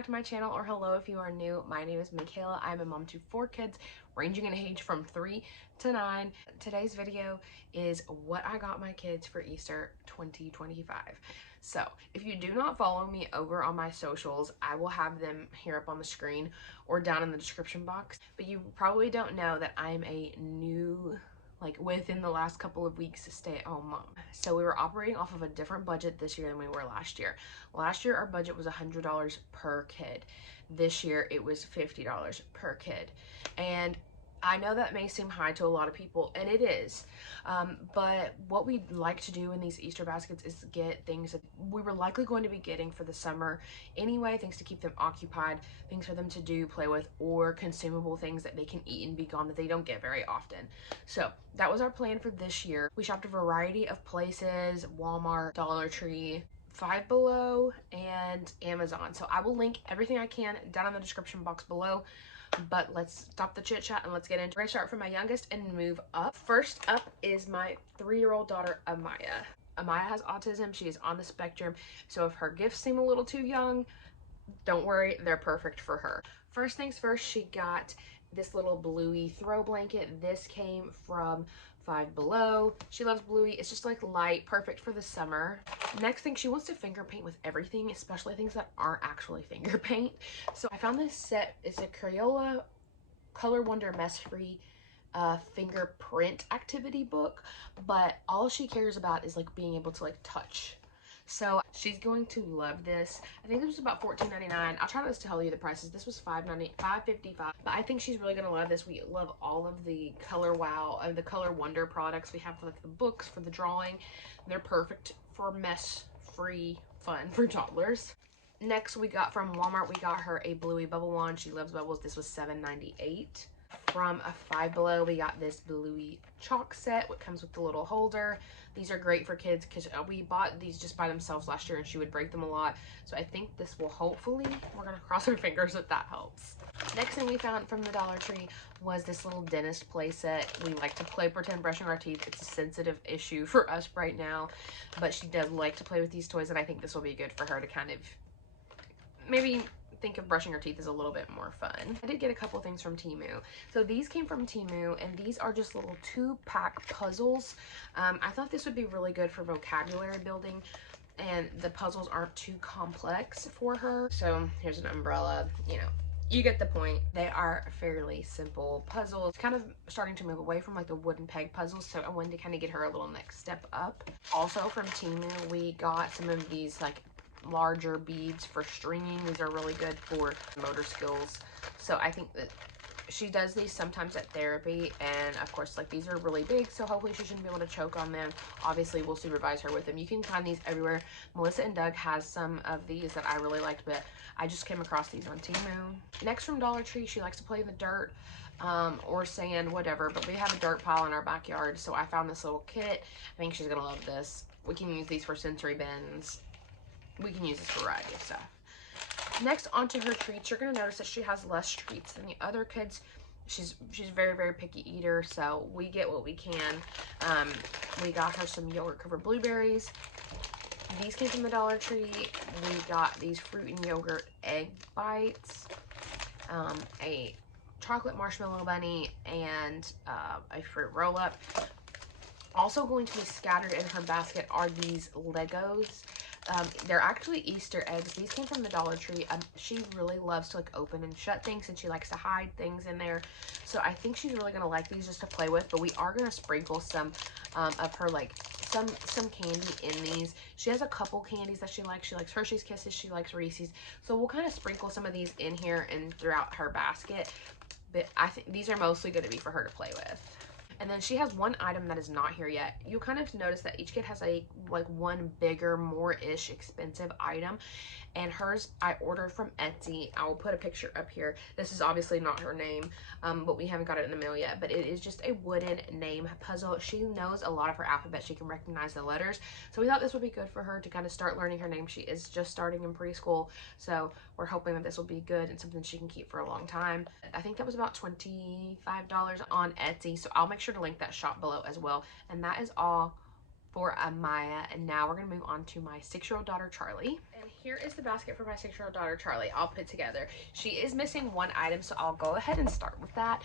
back to my channel, or hello if you are new. My name is Michaela. I'm a mom to 4 kids ranging in age from 3 to 9. Today's video is what I got my kids for Easter 2025. So if you do not follow me over on my socials, I will have them here up on the screen or down in the description box. But you probably don't know that I'm a new, within the last couple of weeks, stay-at-home mom. So we were operating off of a different budget this year than we were last year. Last year our budget was $100 per kid. This year it was $50 per kid. And I know that may seem high to a lot of people, and it is, but what we like to do in these Easter baskets is get things that we were likely going to be getting for the summer anyway, things to keep them occupied, things for them to do, play with, or consumable things that they can eat and be gone that they don't get very often. So that was our plan for this year. We shopped a variety of places: Walmart, Dollar Tree, Five Below, and Amazon. So I will link everything I can down in the description box below. But let's stop the chit chat and let's get into it. We're gonna start from my youngest and move up. First up is my 3-year-old daughter, Amaya. Amaya has autism. She is on the spectrum. So if her gifts seem a little too young, don't worry, they're perfect for her. First things first, she got this little bluey throw blanket. This came from Five Below. She loves bluey. It's just like light, perfect for the summer. Next thing, she wants to finger paint with everything, especially things that aren't actually finger paint. So I found this set. It's a Crayola Color Wonder mess-free fingerprint activity book, but all she cares about is like being able to like touch. So she's going to love this. I think this was about $14.99. I'll try to tell you the prices. This was $5.55. But I think she's really gonna love this. We love all of the Color Wow, the Color Wonder products. We have like the books for the drawing. They're perfect for mess-free fun for toddlers. Next, we got from Walmart, we got her a bluey bubble wand. She loves bubbles. This was $7.98. From a Five Below, we got this bluey chalk set, which comes with the little holder. These are great for kids because we bought these just by themselves last year and she would break them a lot. So I think this will hopefully, we're gonna cross our fingers that helps. Next thing we found from the Dollar Tree was this little dentist play set. We like to play pretend brushing our teeth. It's a sensitive issue for us right now, but she does like to play with these toys, and I think this will be good for her to kind of maybe think of brushing her teeth as a little bit more fun. I did get a couple things from Temu. So these came from Temu, and these are just little 2-pack puzzles. I thought this would be really good for vocabulary building, and the puzzles aren't too complex for her. So here's an umbrella, you know, you get the point. They are fairly simple puzzles, kind of starting to move away from like the wooden peg puzzles, so I wanted to kind of get her a little next step up. Also from Temu, we got some of these like larger beads for stringing. These are really good for motor skills. So I think that she does these sometimes at therapy, and of course like these are really big, so hopefully she shouldn't be able to choke on them. Obviously we'll supervise her with them. You can find these everywhere. Melissa and Doug has some of these that I really liked, but I just came across these on Temu. Next, from Dollar Tree, she likes to play in the dirt or sand, whatever, but we have a dirt pile in our backyard, so I found this little kit. I think she's gonna love this. We can use these for sensory bins. We can use this for a variety of stuff. Next, onto her treats. You're gonna notice that she has less treats than the other kids. She's very, very picky eater, so we get what we can. We got her some yogurt covered blueberries. These came from the Dollar Tree. We got these fruit and yogurt egg bites, a chocolate marshmallow bunny, and a fruit roll up. Also going to be scattered in her basket are these Legos. They're actually Easter eggs. These came from the Dollar Tree. She really loves to like open and shut things, and she likes to hide things in there. So I think she's really gonna like these just to play with, but we are gonna sprinkle some of her like some candy in these. She has a couple candies that she likes. She likes Hershey's Kisses, she likes Reese's. So we'll kind of sprinkle some of these in here and throughout her basket. But I think these are mostly gonna be for her to play with. And then she has one item that is not here yet. You'll kind of notice that each kid has a like one bigger, more-ish expensive item. And hers I ordered from Etsy. I will put a picture up here. This is obviously not her name, but we haven't got it in the mail yet. But it is just a wooden name puzzle. She knows a lot of her alphabet. She can recognize the letters. So we thought this would be good for her to kind of start learning her name. She is just starting in preschool. So we're hoping that this will be good and something she can keep for a long time. I think that was about $25 on Etsy. So I'll make sure to link that shop below as well. And that is all for Amaya. And now we're gonna move on to my 6-year-old daughter Charlie. And here is the basket for my 6-year-old daughter Charlie, all put together. She is missing one item, so I'll go ahead and start with that.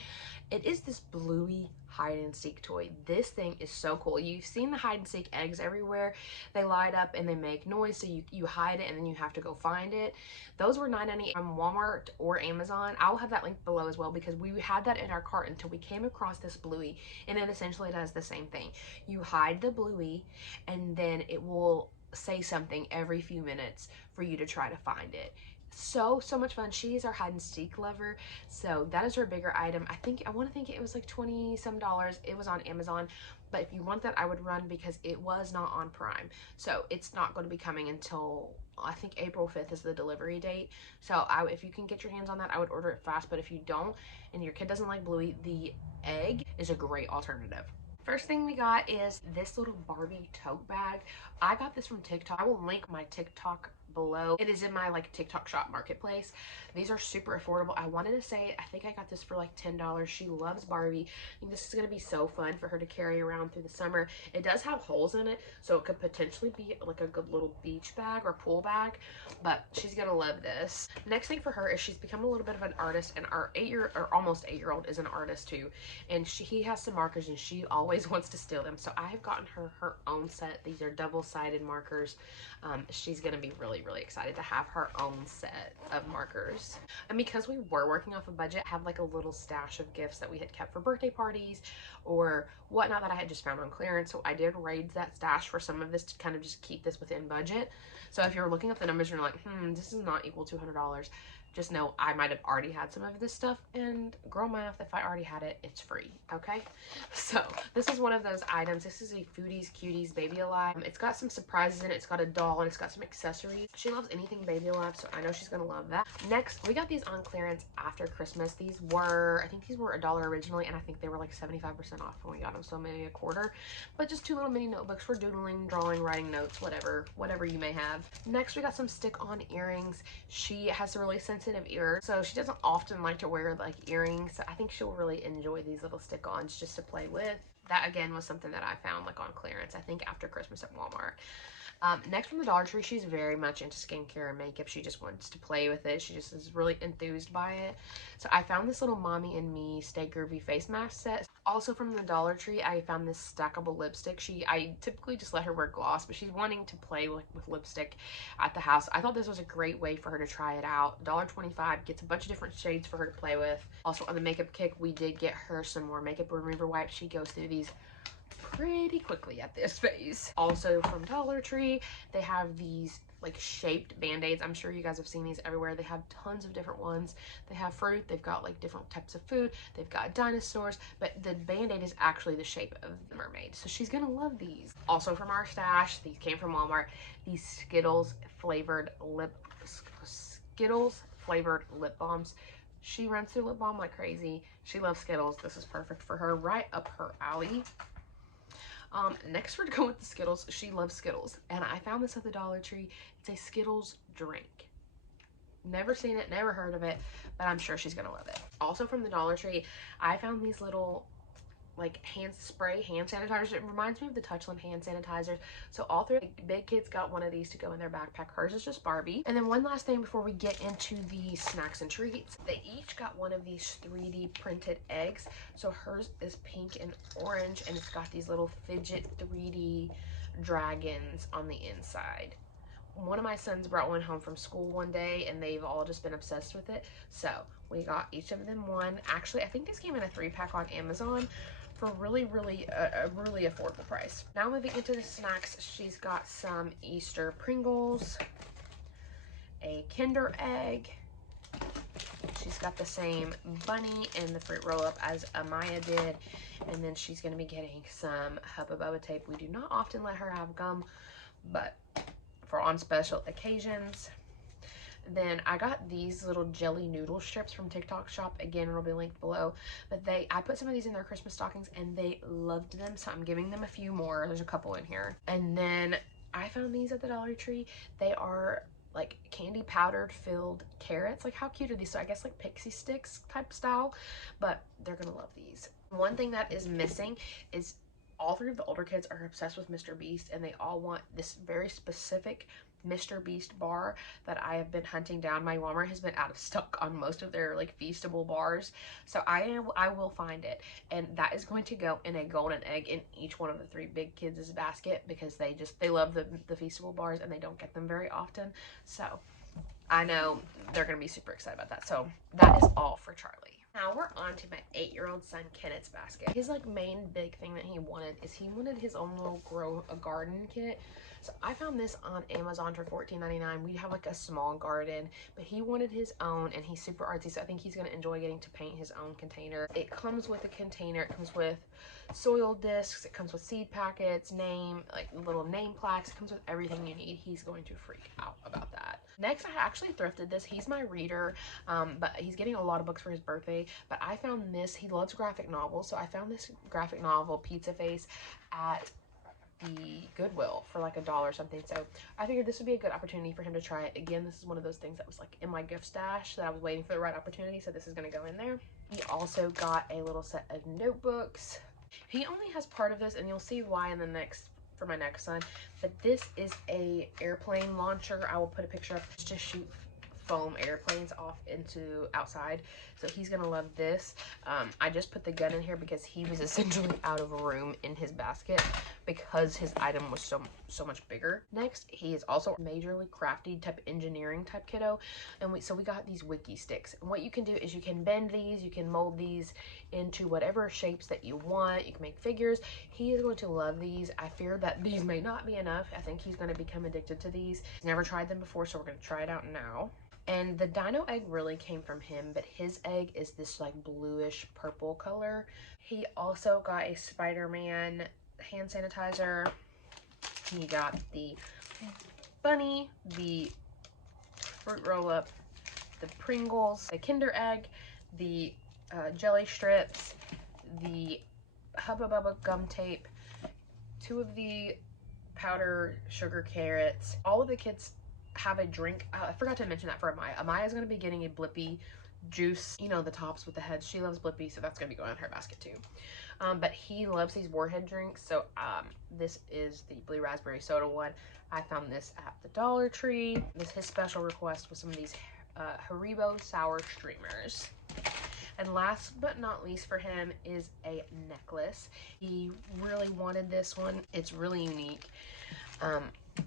It is this bluey hide and seek toy. This thing is so cool. You've seen the hide and seek eggs everywhere. They light up and they make noise, so you hide it and then you have to go find it. Those were $9.98 from Walmart or Amazon. I'll have that link below as well, because we had that in our cart until we came across this bluey, and it essentially does the same thing. You hide the bluey and then it will say something every few minutes for you to try to find it. So much fun. She is our hide and seek lover, so that is her bigger item. I want to think it was like 20 some dollars. It was on Amazon, but if you want that, I would run, because it was not on Prime, so it's not going to be coming until I think April 5th is the delivery date. So if you can get your hands on that, I would order it fast. But if you don't and your kid doesn't like bluey, the egg is a great alternative. First thing we got is this little Barbie tote bag. I got this from TikTok. I will link my TikTok below. It is in my like TikTok shop marketplace. These are super affordable. I wanted to say, I think I got this for like $10. She loves Barbie. I think this is going to be so fun for her to carry around through the summer. It does have holes in it, so it could potentially be like a good little beach bag or pool bag, but she's going to love this. Next thing for her is she's become a little bit of an artist, and our almost 8-year-old is an artist too, and he has some markers and she always wants to steal them, so I have gotten her own set. These are double-sided markers. She's going to be really excited to have her own set of markers. And because we were working off a budget, I have like a little stash of gifts that we had kept for birthday parties or whatnot that I had just found on clearance. So I did raid that stash for some of this to kind of just keep this within budget. So if you're looking at the numbers and you're like, this is not equal to $100, just know I might have already had some of this stuff, and girl math, if I already had it, it's free, okay? So this is one of those items. This is a Foodies Cuties Baby Alive. It's got some surprises in it. It's got a doll and it's got some accessories. She loves anything Baby Alive, so I know she's gonna love that. Next, we got these on clearance after Christmas. These were, I think these were $1 originally, and I think they were like 75% off when we got them, so maybe a quarter. But just 2 little mini notebooks for doodling, drawing, writing notes, whatever you may have. Next, we got some stick-on earrings. She has a really sensitive ear, so she doesn't often like to wear like earrings. So I think she'll really enjoy these little stick-ons just to play with. That again was something that I found like on clearance, I think after Christmas at Walmart. Next, from the Dollar Tree, she's very much into skincare and makeup. She just wants to play with it. She just is really enthused by it. So I found this little Mommy and Me Stay Groovy face mask set. Also from the Dollar Tree, I found this stackable lipstick. I typically just let her wear gloss, but she's wanting to play with lipstick at the house. I thought this was a great way for her to try it out. $1.25 gets a bunch of different shades for her to play with. Also on the makeup kick, we did get her some more makeup remover wipes. She goes through these pretty quickly at this phase. Also from Dollar Tree, they have these like shaped band-aids. I'm sure you guys have seen these everywhere. They have tons of different ones. They have fruit, they've got like different types of food, they've got dinosaurs, but the band-aid is actually the shape of the mermaid, so she's gonna love these. Also from our stash, these came from Walmart, these Skittles flavored lip balms. She runs through lip balm like crazy. She loves Skittles. This is perfect for her, right up her alley. Next we're going with the Skittles. She loves Skittles, and I found this at the Dollar Tree. It's a Skittles drink. Never seen it, never heard of it, but I'm sure she's gonna love it. Also from the Dollar Tree, I found these little like hand sanitizers. It reminds me of the Touchland hand sanitizers. So all 3 big kids got one of these to go in their backpack. Hers is just Barbie. And then one last thing before we get into the snacks and treats, they each got one of these 3D printed eggs. So hers is pink and orange, and it's got these little fidget 3D dragons on the inside. One of my sons brought one home from school one day, and they've all just been obsessed with it. So we got each of them one. Actually, I think this came in a 3-pack on Amazon for a really affordable price. Now moving into the snacks, she's got some Easter Pringles, a Kinder Egg. She's got the same bunny and the fruit roll-up as Amaya did. And then she's going to be getting some Hubba Bubba tape. We do not often let her have gum, but for on special occasions. Then I got these little jelly noodle strips from TikTok shop. Again, it'll be linked below. But I put some of these in their Christmas stockings and they loved them, so I'm giving them a few more. There's a couple in here. And then I found these at the Dollar Tree. They are like candy powdered filled carrots. Like how cute are these? So I guess like pixie sticks type style, but they're gonna love these. One thing that is missing is all three of the older kids are obsessed with Mr. Beast, and they all want this very specific Mr. Beast bar that I have been hunting down. My Walmart has been out of stock on most of their like feastable bars, so I will find it, and that is going to go in a golden egg in each one of the three big kids' basket, because they love the feastable bars and they don't get them very often. So I know they're gonna be super excited about that. So that is all for Charlie. Now we're on to my 8-year-old son Kennet's basket. His like main big thing that he wanted is he wanted his own little grow a garden kit. So I found this on Amazon for $14.99. We have like a small garden, but he wanted his own, and he's super artsy, so I think he's gonna enjoy getting to paint his own container. It comes with a container, it comes with soil discs, it comes with seed packets, like little name plaques, it comes with everything you need. He's going to freak out about that. Next, I actually thrifted this. He's my reader, but he's getting a lot of books for his birthday. But I found this. He loves graphic novels, so I found this graphic novel, Pizza Face, at the Goodwill for like $1 or something. So I figured this would be a good opportunity for him to try it. Again, this is one of those things that was like in my gift stash that I was waiting for the right opportunity, so this is going to go in there. He also got a little set of notebooks. He only has part of this, and you'll see why in the next for my next son, but this is a airplane launcher. I will put a picture up to shoot foam airplanes off into outside, so he's gonna love this. I just put the gun in here because he was essentially out of room in his basket because his item was so much bigger. Next, he is also majorly crafty type engineering type kiddo, and so we got these wiki sticks, and what you can do is you can bend these, you can mold these into whatever shapes that you want. You can make figures. He is going to love these. I fear that these may not be enough. I think he's going to become addicted to these. He's never tried them before, so we're going to try it out now. And the dino egg really came from him, but his egg is this like bluish purple color. He also got a Spider-Man hand sanitizer. He got the bunny, the fruit roll-up, the Pringles, the Kinder Egg, the jelly strips, the Hubba Bubba gum tape, 2 of the powder sugar carrots. All of the kids have a drink. I forgot to mention that for Amaya. Amaya is going to be getting a Blippi juice, you know, the tops with the heads. She loves Blippi, so that's going to be going in her basket too. But he loves these Warhead drinks, so this is the blue raspberry soda one. I found this at the Dollar Tree. This is his special request with some of these Haribo sour streamers. And last but not least for him is a necklace. He really wanted this one. It's really unique.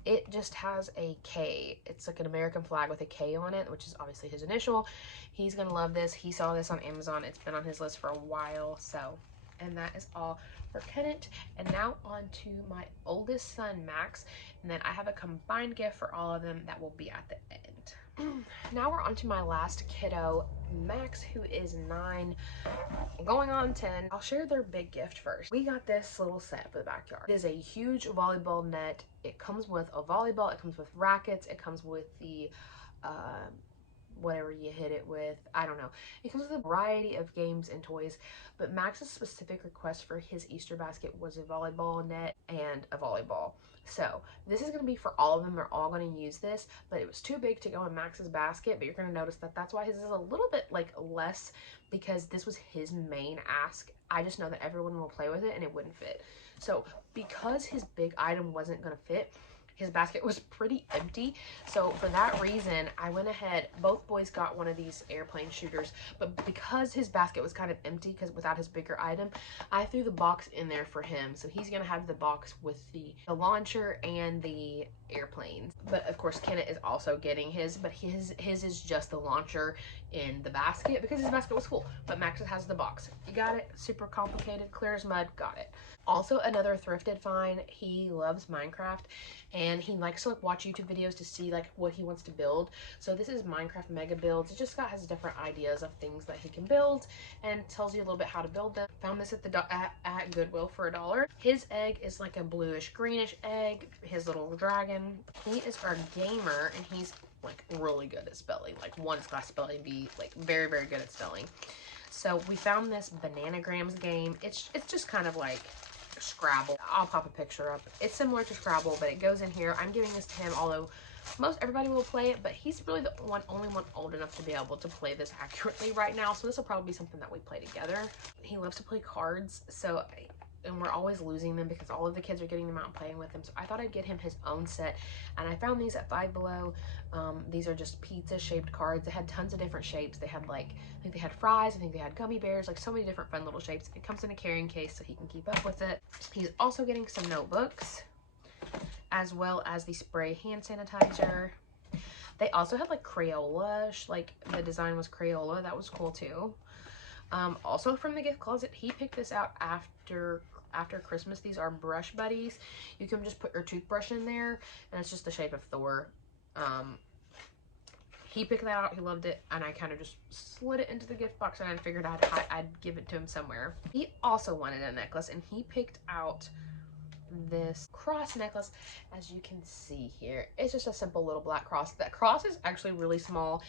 It just has a K. It's like an American flag with a K on it, which is obviously his initial. He's gonna love this. He saw this on Amazon. It's been on his list for a while, so. And that is all for Kennet. And now on to my oldest son, Max. And then I have a combined gift for all of them that will be at the end. Now we're on to my last kiddo, Max, who is 9, going on 10. I'll share their big gift first. We got this little set for the backyard. It is a huge volleyball net. It comes with a volleyball, it comes with rackets, it comes with the whatever you hit it with, I don't know. It comes with a variety of games and toys, but Max's specific request for his Easter basket was a volleyball net and a volleyball. So this is going to be for all of them. They're all going to use this, but it was too big to go in Max's basket, but you're going to notice that that's why his is a little bit like less, because this was his main ask. I just know that everyone will play with it and it wouldn't fit. So because his big item wasn't going to fit, his basket was pretty empty. So for that reason, I went ahead, both boys got one of these airplane shooters, but because his basket was kind of empty because without his bigger item, I threw the box in there for him. So he's gonna have the box with the launcher and the airplanes. But of course, Kennet is also getting his, but his is just the launcher in the basket because his basket was full. But Max has the box. You got it? Super complicated, clear as mud, got it. Also, another thrifted find. He loves Minecraft and he likes to like watch YouTube videos to see like what he wants to build. So this is Minecraft Mega Builds. It just has different ideas of things that he can build and tells you a little bit how to build them. Found this at the at Goodwill for $1. His egg is like a bluish greenish egg. His little dragon. He is our gamer and he's like really good at spelling. Like 1 is class spelling, B like very good at spelling. So we found this Bananagrams game. It's just kind of like Scrabble. I'll pop a picture up. It's similar to Scrabble, but it goes in here. I'm giving this to him, although most everybody will play it, but he's really the only one old enough to be able to play this accurately right now. So this will probably be something that we play together. He loves to play cards, so and we're always losing them because all of the kids are getting them out and playing with them. So I thought I'd get him his own set, and I found these at Five Below. These are just pizza shaped cards. They had tons of different shapes. They had like, I think they had fries, I think they had gummy bears, like so many different fun little shapes. It comes in a carrying case so he can keep up with it. He's also getting some notebooks, as well as the spray hand sanitizer. They also had like Crayola, like the design was Crayola. That was cool too. Also from the gift closet, he picked this out after Christmas. These are brush buddies. You can just put your toothbrush in there, and it's just the shape of Thor. He picked that out, he loved it, and I kind of just slid it into the gift box, and I figured I'd give it to him somewhere. He also wanted a necklace, and he picked out this cross necklace. As you can see here, it's just a simple little black cross. That cross is actually really small,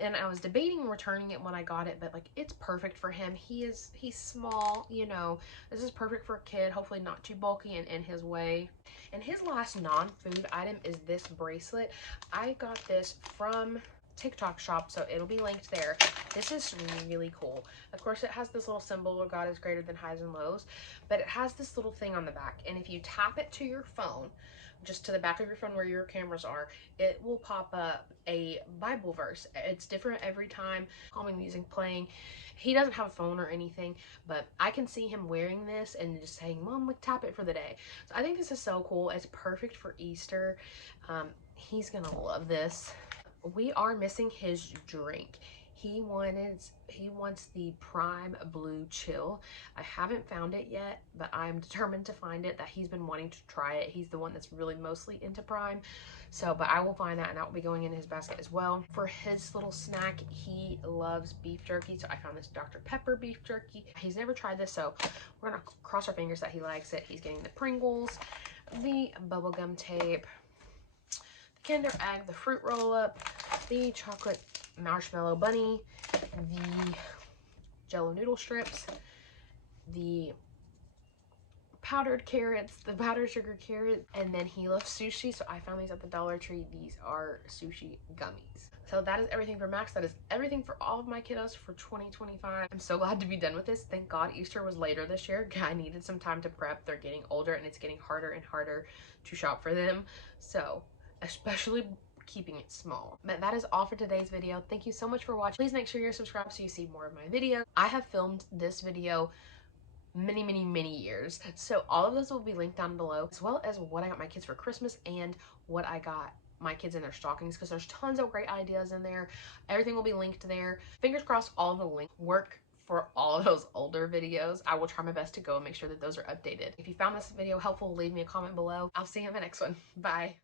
and I was debating returning it when I got it, but like, it's perfect for him. He's small, you know, this is perfect for a kid, hopefully not too bulky and in his way. And his last non-food item is this bracelet. I got this from TikTok shop, so it'll be linked there. This is really cool. Of course, it has this little symbol of God is greater than highs and lows, but it has this little thing on the back, and if you tap it to your phone, just to the back of your phone where your cameras are, it will pop up a Bible verse. It's different every time. Calming music playing. He doesn't have a phone or anything, but I can see him wearing this and just saying, "Mom, like, tap it for the day." So I think this is so cool. It's perfect for Easter. He's gonna love this. We are missing his drink. He wants the Prime Blue Chill. I haven't found it yet, but I'm determined to find it. That he's been wanting to try it. He's the one that's really mostly into Prime. So, but I will find that, and that will be going in his basket as well. For his little snack, he loves beef jerky, so I found this Dr. Pepper beef jerky. He's never tried this, so we're gonna cross our fingers that he likes it. He's getting the Pringles, the bubblegum tape, Kinder Egg, the fruit roll-up, the chocolate marshmallow bunny, the Jello noodle strips, the powdered carrots, the powdered sugar carrot, and then he loves sushi, so I found these at the Dollar Tree. These are sushi gummies. So that is everything for Max. That is everything for all of my kiddos for 2025. I'm so glad to be done with this. Thank God Easter was later this year. I needed some time to prep. They're getting older, and it's getting harder and harder to shop for them. So, especially keeping it small. But that is all for today's video. Thank you so much for watching. Please make sure you're subscribed so you see more of my videos. I have filmed this video many years, so all of those will be linked down below, as well as what I got my kids for Christmas and what I got my kids in their stockings, because there's tons of great ideas in there. Everything will be linked there. Fingers crossed all the links work for all of those older videos. I will try my best to go and make sure that those are updated. If you found this video helpful, leave me a comment below. I'll see you in the next one. Bye.